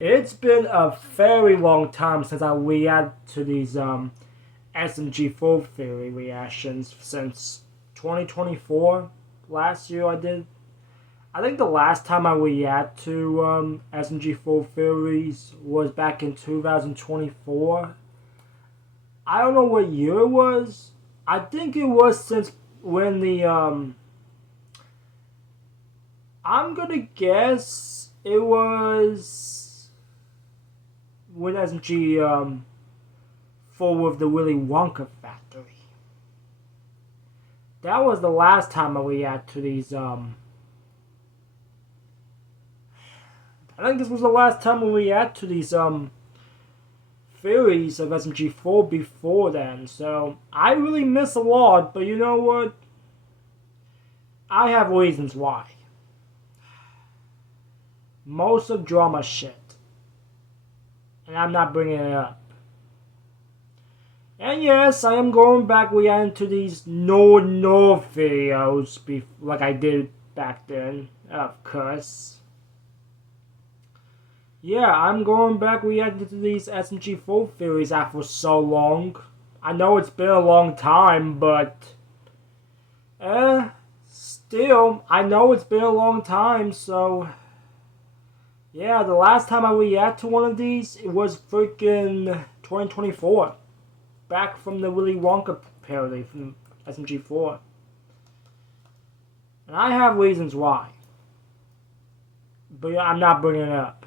It's been a very long time since I reacted to these SMG4 theory reactions since 2024. Last year I did. I think the last time I reacted to SMG4 theories was back in 2024. I don't know what year it was. I think it was since when the I'm gonna guess it was when SMG full with the Willy Wonka factory. That was the last time I reacted to these. I think this was the last time we reacted to these theories of SMG4 before then. So I really miss a lot, but you know what? I have reasons why. Most of drama shit, and I'm not bringing it up. And yes, I am going back reacting to these no videos like I did back then, of course. Yeah, I'm going back reacting to these SMG4 theories after so long. I know it's been a long time, but still, I know it's been a long time, so yeah, the last time I reacted to one of these, it was freaking 2024. Back from the Willy Wonka parody from SMG4. And I have reasons why. But I'm not bringing it up.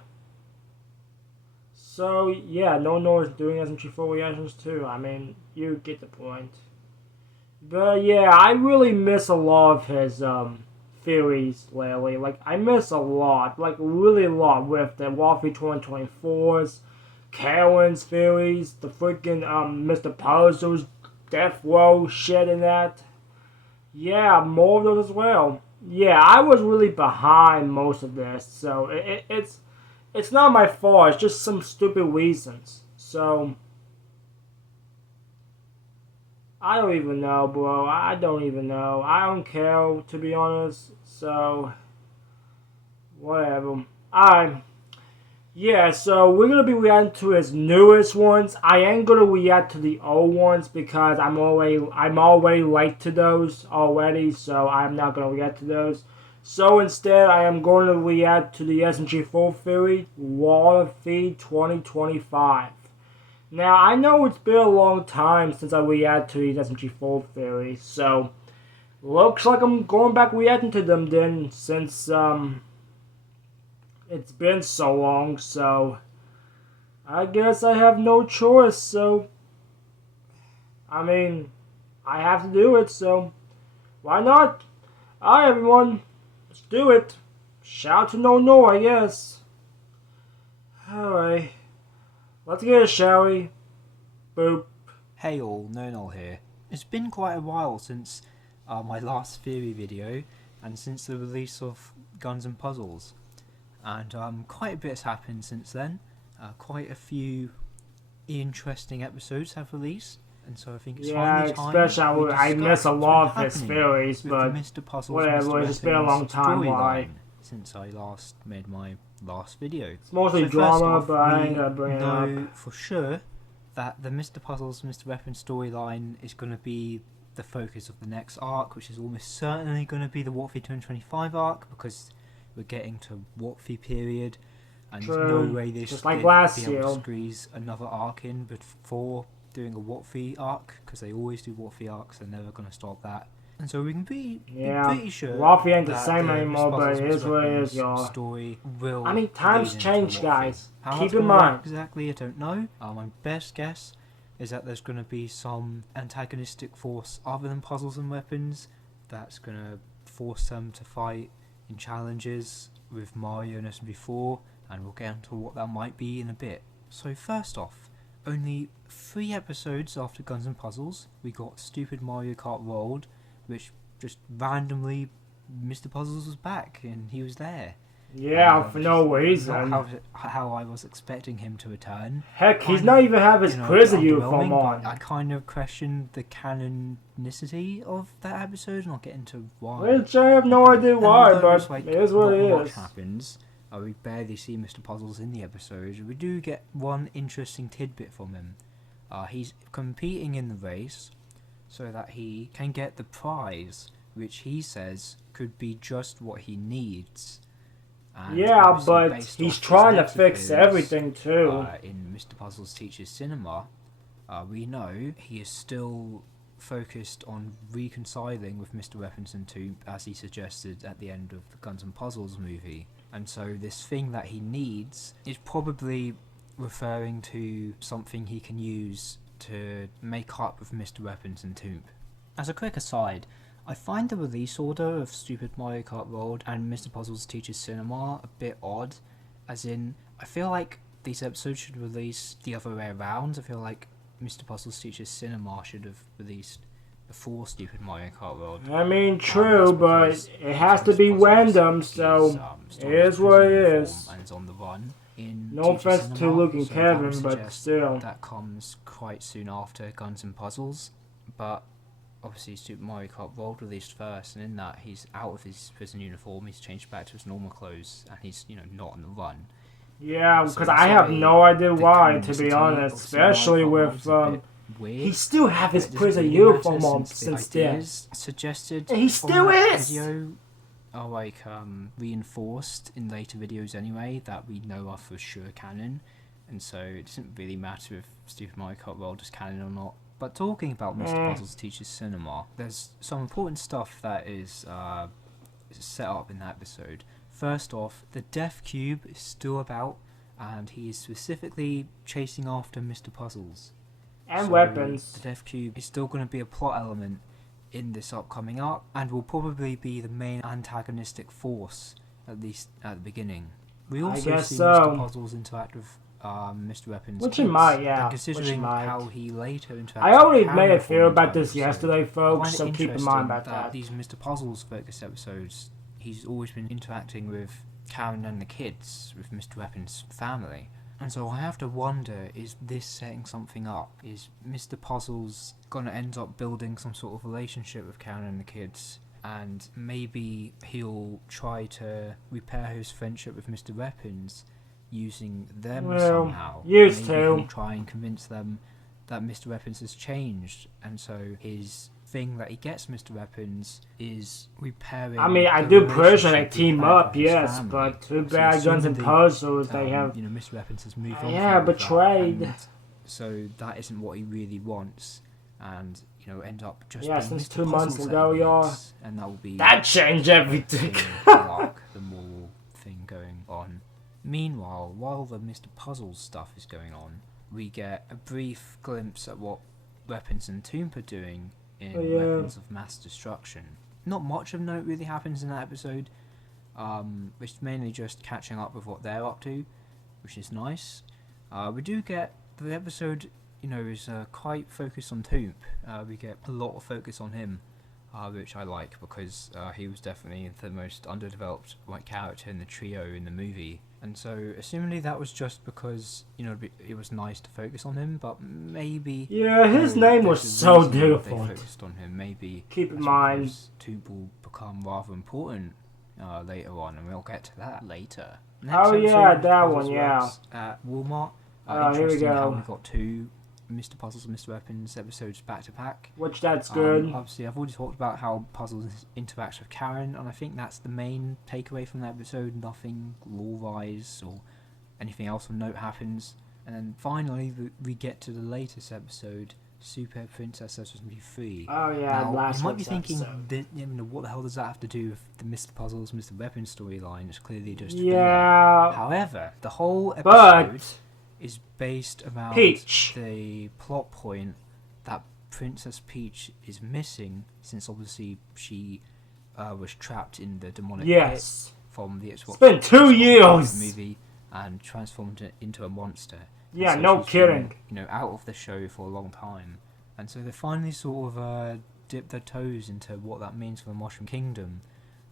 So, yeah, no is doing SMG4 reactions too. I mean, you get the point. But yeah, I really miss a lot of his theories lately. Like, I miss a lot. Like, really a lot with the WOTFI 2024s. Karen's theories, the freaking Mr. Puzzle's death row shit and that. Yeah, more of those as well. Yeah, I was really behind most of this, so it's not my fault. It's just some stupid reasons. So I don't even know, bro. I don't even know. I don't care, to be honest. So whatever. Yeah, so we're gonna be reacting to his newest ones. I ain't gonna react to the old ones because I'm already late to those already, so I'm not gonna react to those. So instead, I am going to react to the SMG4 theory WOTFI 2025. Now I know it's been a long time since I reacted to these SMG4 theories, so looks like I'm going back reacting to them then, since it's been so long, so I guess I have no choice, so I mean, I have to do it, so why not? Alright, everyone, let's do it. Shout to no, I guess. Alright, let's get it, shall we? Boop. Hey all, No here. It's been quite a while since my last theory video and since the release of Guns and Puzzles. And quite a bit has happened since then. Quite a few interesting episodes have released, and so I think it's finally time. Especially I miss a lot of his theories, but Mr. Puzzles, whatever. Mr. It's been a long time. Why? Since I last made my last video. It's mostly drama, but I ain't gonna we bring it up. know for sure that the Mr. Puzzles, Mr. Weapon storyline is going to be the focus of the next arc, which is almost certainly going to be the WOTFI 2025 arc, because we're getting to WOTFI period, and there's no way they should be able to squeeze another arc in before doing a WOTFI arc, because they always do WOTFI arcs. They're never going to stop that. And so we can be pretty sure WOTFI ain't the same anymore, but it is what it is, y'all. Story will I mean, times change, guys. How Keep in mind. Exactly, I don't know. My best guess is that there's going to be some antagonistic force other than Puzzles and Weapons that's going to force them to fight in challenges with Mario and SMG4, and we'll get into what that might be in a bit. So first off, only 3 episodes after Guns and Puzzles, we got Stupid Mario Kart World, which just randomly Mr. Puzzles was back and he was there. Yeah, for no reason. How I was expecting him to return. Heck, he's not even have his prison uniform on. I kind of questioned the canonicity of that episode, and I'll get into why. Which I have no idea why, but it is what it is. Happens. We barely see Mr. Puzzles in the episode. We do get one interesting tidbit from him. He's competing in the race so that he can get the prize, which he says could be just what he needs. And yeah, but he's trying to fix everything too. In Mr. Puzzles Teaches Cinema, we know he is still focused on reconciling with Mr. Weapons and Tomb, as he suggested at the end of the Guns and Puzzles movie. And so this thing that he needs is probably referring to something he can use to make up with Mr. Weapons and Tomb. As a quick aside, I find the release order of Stupid Mario Kart World and Mr. Puzzles Teaches Cinema a bit odd, as in, I feel like these episodes should release the other way around. I feel like Mr. Puzzles Teaches Cinema should have released before Stupid Mario Kart World. I mean, true, but it has to be random, so it is what it is. And it's on the run. No offense to Luke and Kevin, but still. That comes quite soon after Guns and Puzzles, but obviously Super Mario Kart World released first, and in that he's out of his prison uniform, he's changed back to his normal clothes, and he's, not on the run. Yeah, because I have no idea why, to be honest, especially with, he still have his prison uniform on since then. Suggested and he still is! Video are reinforced in later videos anyway, that we know are for sure canon, and so it doesn't really matter if Super Mario Kart World is canon or not. But talking about Mr. Puzzles Teaches Cinema, there's some important stuff that is set up in that episode. First off, the Death Cube is still about, and he is specifically chasing after Mr. Puzzles. And weapons. The Death Cube is still going to be a plot element in this upcoming arc, and will probably be the main antagonistic force, at least at the beginning. We also see Mr. Puzzles interact with Mr. Weapons. Which he might, yeah. And considering how he later interacts I already with made a Karen theory about this yesterday, folks, so keep in mind about that. These Mr. Puzzles focused episodes, he's always been interacting with Karen and the kids, with Mr. Weapons' family. And so I have to wonder, is this setting something up? Is Mr. Puzzles going to end up building some sort of relationship with Karen and the kids? And maybe he'll try to repair his friendship with Mr. Weapons using them somehow. Maybe he'll try and convince them that Mr. Weapons has changed. And so his thing that he gets Mr. Weapons is repairing. I mean, I do personally team up, yes, but too bad Guns and Puzzles, they have. Mr. Weapons has moved on. Yeah, betrayed. So that isn't what he really wants, and end up just. Yeah, since 2 months ago, y'all. And that will be. That changed everything. The moral thing going on. Meanwhile, while the Mr. Puzzles stuff is going on, we get a brief glimpse at what Weapons and Tomb are doing in Weapons of Mass Destruction. Not much of note really happens in that episode, which is mainly just catching up with what they're up to, which is nice. We do get, the episode, is quite focused on Tomb. We get a lot of focus on him, which I like, because he was definitely the most underdeveloped character in the trio in the movie. And so, assumingly that was just because, it was nice to focus on him, but maybe... Yeah, his name was so difficult. They focused on him. Maybe... Keep in mind... Tube will become rather important later on, and we'll get to that later. That one, yeah. At Walmart. Here we go. How we got two Mr. Puzzles and Mr. Weapons episodes back to back. Which that's good. Obviously, I've already talked about how Puzzles interacts with Karen, and I think that's the main takeaway from that episode. Nothing lore-wise or anything else of note happens. And then finally, we get to the latest episode, Super Princess SMG4. Oh yeah, now, last you might be thinking, what the hell does that have to do with the Mr. Puzzles, Mr. Weapons storyline? It's clearly just yeah. However, the whole episode is based around the plot point that Princess Peach is missing, since obviously she was trapped in the demonic pit from the Xbox. It's been 2 years movie and transformed it into a monster. Yeah, so no kidding. Been, out of the show for a long time, and so they finally sort of dipped their toes into what that means for the Mushroom Kingdom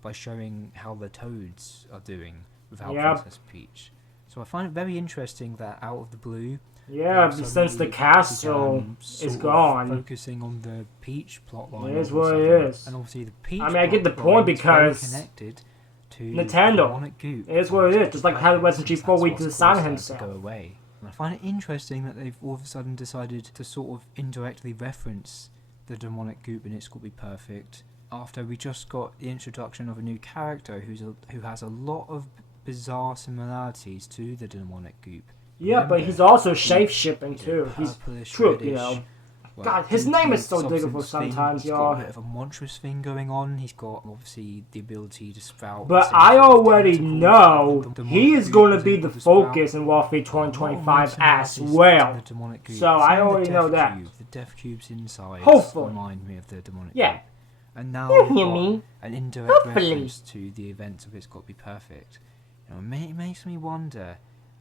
by showing how the Toads are doing without Princess Peach. So I find it very interesting that out of the blue, since the castle is gone, focusing on the Peach plotline. It is what it is. And obviously the Peach. I mean, I get the point because connected to Nintendo. demonic goop. It is what it is. Just like how SMG4 we designed To himself. go away. And I find it interesting that they've all of a sudden decided to sort of indirectly reference the demonic goop in It's Gotta Be Perfect after we just got the introduction of a new character who has a lot of bizarre similarities to the demonic goop. Yeah, Remember, but he's also shape-shifting too. He's purplish, true, reddish, you know. well, God, his name is so substance difficult thing. sometimes, He's y'all. got a bit of a monstrous thing going on. He's got obviously the ability to sprout. But some I sort of already tentacle. know The he demonic is goop going to was be able the to sprout focus in WOTFI a lot of 2025 as similarities to well. the demonic goop. So I Same with already the know death that. cube. The death cubes inside Hopefully. remind me of the demonic Yeah. goop. And now You we've hear got me? an indirect Hopefully. reference to the events of It's Gotta Be Perfect. You know, it makes me wonder,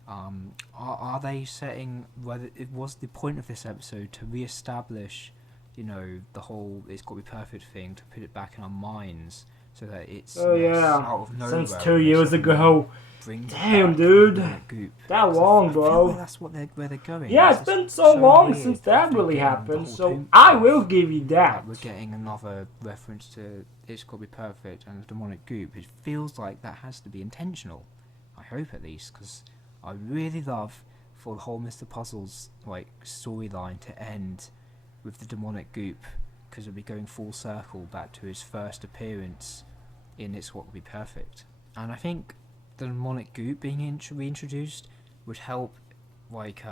are they setting, whether it was the point of this episode to re-establish, you know, the whole It's Gotta Be Perfect thing, to put it back in our minds so that it's out of nowhere. Since 2 years ago. Damn, dude. That long, bro. I feel like that's where they're going. Yeah, it's been so long weird since that that they're really getting the happened, whole so Tomb I stuff. will give you that. We're getting another reference to It's Gotta Be Perfect and the demonic goop. It feels like that has to be intentional. I hope at least, because I really love for the whole Mr. Puzzles like storyline to end with the demonic goop, because it'll be going full circle back to his first appearance in It's What Would Be Perfect. And I think the demonic goop being reintroduced would help like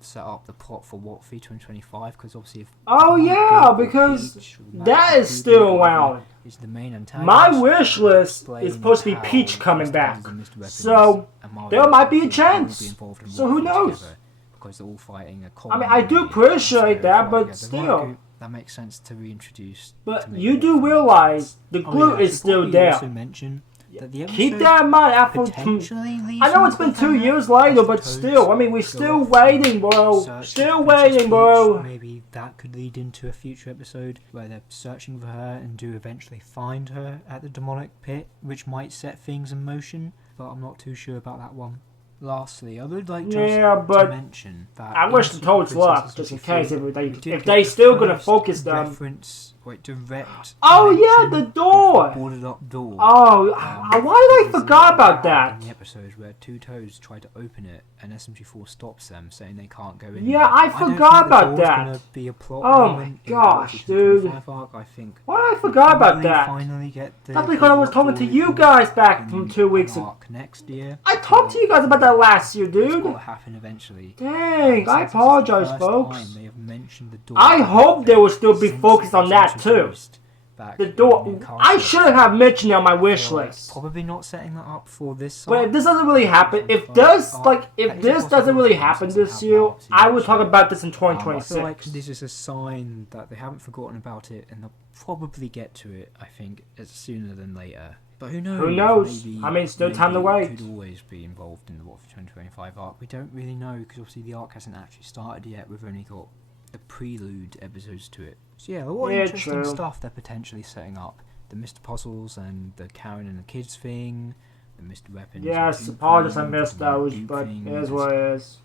set up the plot for WOTFI 2025, because obviously if Oh demonic yeah, goop or because Peach or that Magic is Goop still or whatever around. is the main antagonist. My wish list explain is supposed to be how Peach coming Mr. back. Puzzles and Mr. Weapons So and Mario there might be a will chance. be involved in So who WOTFI knows? together, because they're all fighting a I common mean, I do enemy. appreciate So, that, but the demonic still. goop, that makes sense to reintroduce. But to make you WOTFI do make realize sense. the Oh, glue yeah, I is should still probably there. also mention that the Keep episode that in mind. After potentially leaves I know on it's a been 2 cliffhanger, years later, I but suppose, still, I mean, we're to go still off waiting, bro. search Still for Princess waiting, Peach. bro. Maybe that could lead into a future episode where they're searching for her and do eventually find her at the demonic pit, which might set things in motion, but I'm not too sure about that one. Lastly, I would like just to mention that I wish the in Toads Princess luck, just in SMG4, case if we they did if get they the still gonna first focus them. reference, like direct Oh yeah, mention the of door. the boarded up door. Oh, why did I there's a forgot little about gap in that? the episode where two Toads try to open it and SMG4 stops them, saying they can't go in. Yeah, there. I don't forgot think the about door's that. Gonna be a plot Oh element my in the gosh, WOTFI dude. 2025 arc, I think. Why did I forgot about Probably that? Finally get the That's because I was talking to you guys back from 2 weeks ago. next year. I talked to you guys about that last year, It's dude. got to happen eventually. Dang, I Since this is the apologize, first folks. time they have mentioned the door I hope they will still be since focused on it was that too. introduced back The in door. Newcastle. I should have mentioned it on my wish So, list. Probably not setting that up for this. But if arc. this doesn't really happen, if But, this that is a this doesn't really possibility happen since they this have year, now obviously I will talk mentioned about this in I feel like 2026. this is a sign that they haven't forgotten about it, and they'll probably get to it. I think it's sooner than later. But who knows? Who knows? Maybe, I mean, still time to maybe wait. It could always be involved in the WOTFI 2025 arc. We don't really know, because obviously the arc hasn't actually started yet. We've only got the prelude episodes to it. So yeah, a lot of interesting true. stuff they're potentially setting up. The Mr. Puzzles and the Karen and the kids thing, the Mr. Weapons. Yes, and Goop apologies I thing, missed the those, Goop but thing, it is there's, what it is.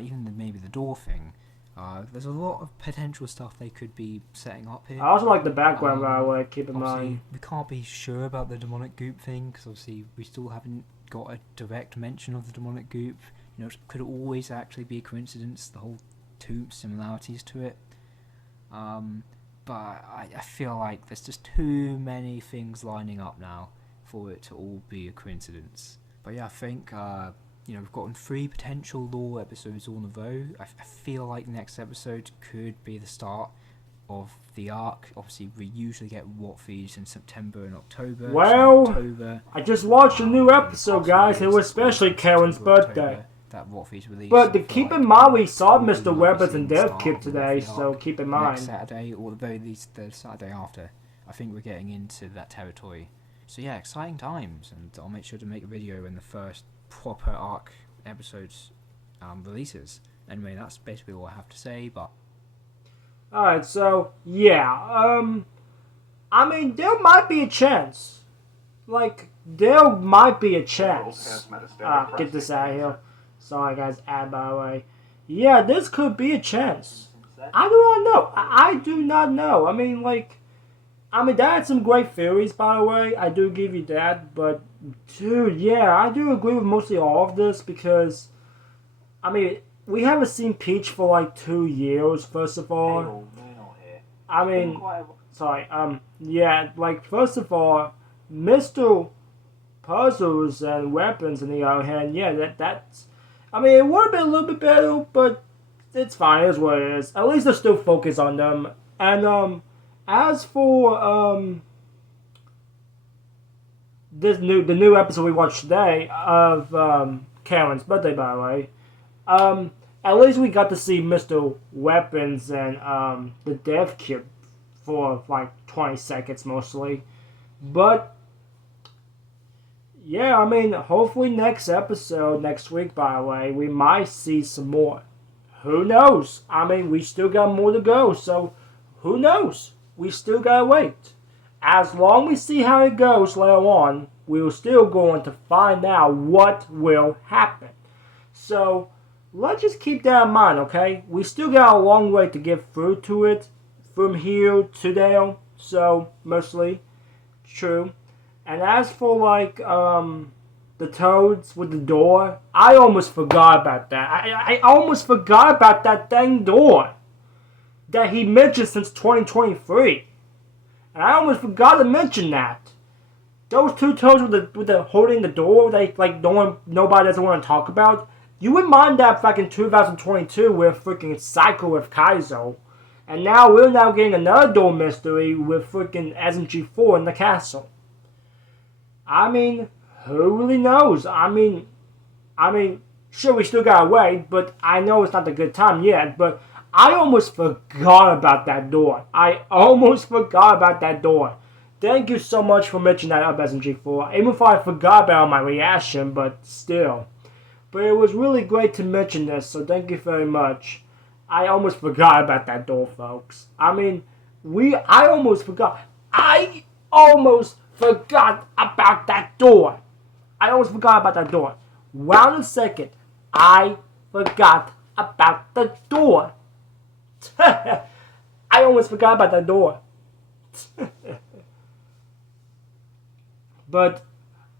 even maybe the door thing. There's a lot of potential stuff they could be setting up here. I also like the background, by the way, keep in Obviously, mind. we can't be sure about the demonic goop thing, because obviously we still haven't got a direct mention of the demonic goop. You know, it could always actually be a coincidence, the whole two similarities to it. But I feel like there's just too many things lining up now for it to all be a coincidence. But yeah, I think we've gotten 3 potential lore episodes all in a row. I feel like the next episode could be the start of the arc. Obviously, we usually get WOTFIs in September and October. Well, October, I just watched a new episode, guys. It was especially Karen's birthday. That WOTFI's released. But I feel keep like in mind, we saw probably Mr. might be Weapons seeing and the Dev start Kid of the today, WOTFI so arc keep in next mind. Saturday, or the very least the Saturday after. I think we're getting into that territory. So yeah, exciting times, and I'll make sure to make a video when the first proper arc episodes releases. Anyway, that's basically all I have to say, but... Alright, so, yeah, I mean, there might be a chance. Like, there might be a chance. Get this out of here. Sorry, guys, ad by the way. Yeah, this could be a chance. I do not know. I do not know. I mean, that had some great theories, by the way. I do give you that, but Dude, yeah, I do agree with mostly all of this because, I mean, we haven't seen Peach for like 2 years, first of all. Hey all, Moonor here. I It's been mean, quite a sorry, yeah, like, first of all, Mr. Puzzles and weapons, on the other hand, yeah, that's, I mean, it would have been a little bit better, but it's fine, it's what it is. At least they're still focused on them. And, as for, the new episode we watched today of Karen's birthday, by the way. At least we got to see Mr. Weapons and the Dev Kid for like 20 seconds mostly. But yeah, I mean, hopefully next episode, next week, by the way, we might see some more. Who knows? I mean, we still got more to go, so who knows? We still gotta wait. As long as we see how it goes later on, we're still going to find out what will happen. So, let's just keep that in mind, okay? We still got a long way to get through to it, from here to there, so, mostly, true. And as for, like, the toads with the door, I almost forgot about that. I almost forgot about that dang door that he mentioned since 2023. And I almost forgot to mention that. Those two toads with the holding the door, they like nobody doesn't want to talk about. You wouldn't mind that back in 2022 with freaking Psycho with Kaizo. And now we're now getting another door mystery with freaking SMG4 in the castle. I mean, who really knows? I mean, sure we still gotta wait, but I know it's not the good time yet, but I almost forgot about that door. I almost forgot about that door. Thank you so much for mentioning that up, SMG4. Even if I forgot about my reaction, but still. But it was really great to mention this, so thank you very much. I almost forgot about that door, folks. I mean, I almost forgot. I almost forgot about that door. I almost forgot about that door. Round a second. I forgot about the door. I almost forgot about that door. But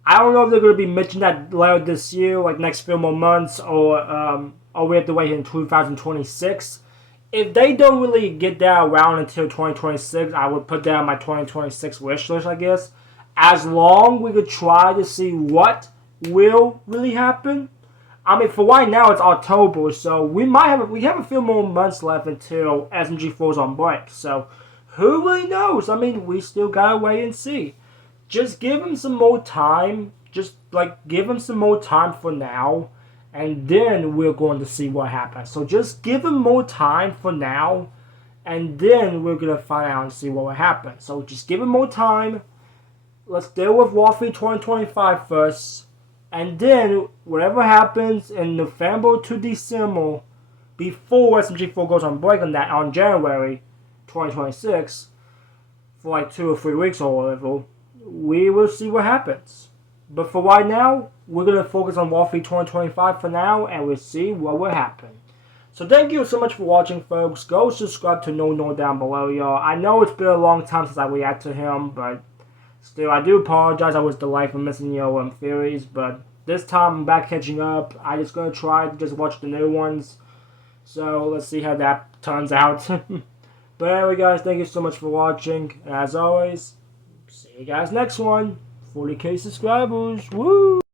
I don't know if they're going to be mentioning that later this year, like next few more months, or we have to wait in 2026. If they don't really get that around until 2026, I would put that on my 2026 wish list, I guess. As long we could try to see what will really happen. I mean, for right now it's October, so we have a few more months left until SMG4's on break. So who really knows? I mean, we still gotta wait and see. Just give him some more time. Just like give him some more time for now, and then we're going to see what happens. So just give him more time for now, and then we're gonna find out and see what will happen. So just give him more time. Let's deal with WOTFI 2025 first. And then, whatever happens in November to December, before SMG4 goes on break on January 2026, for like 2 or 3 weeks or whatever, we will see what happens. But for right now, we're going to focus on WOTFI 2025 for now, and we'll see what will happen. So thank you so much for watching, folks. Go subscribe to No down below, y'all. I know it's been a long time since I react to him, but still, I do apologize. I was delayed for missing your theories, but this time I'm back catching up. I'm just going to try to just watch the new ones. So, let's see how that turns out. But anyway, guys, thank you so much for watching. And as always, see you guys next one. 40k subscribers. Woo!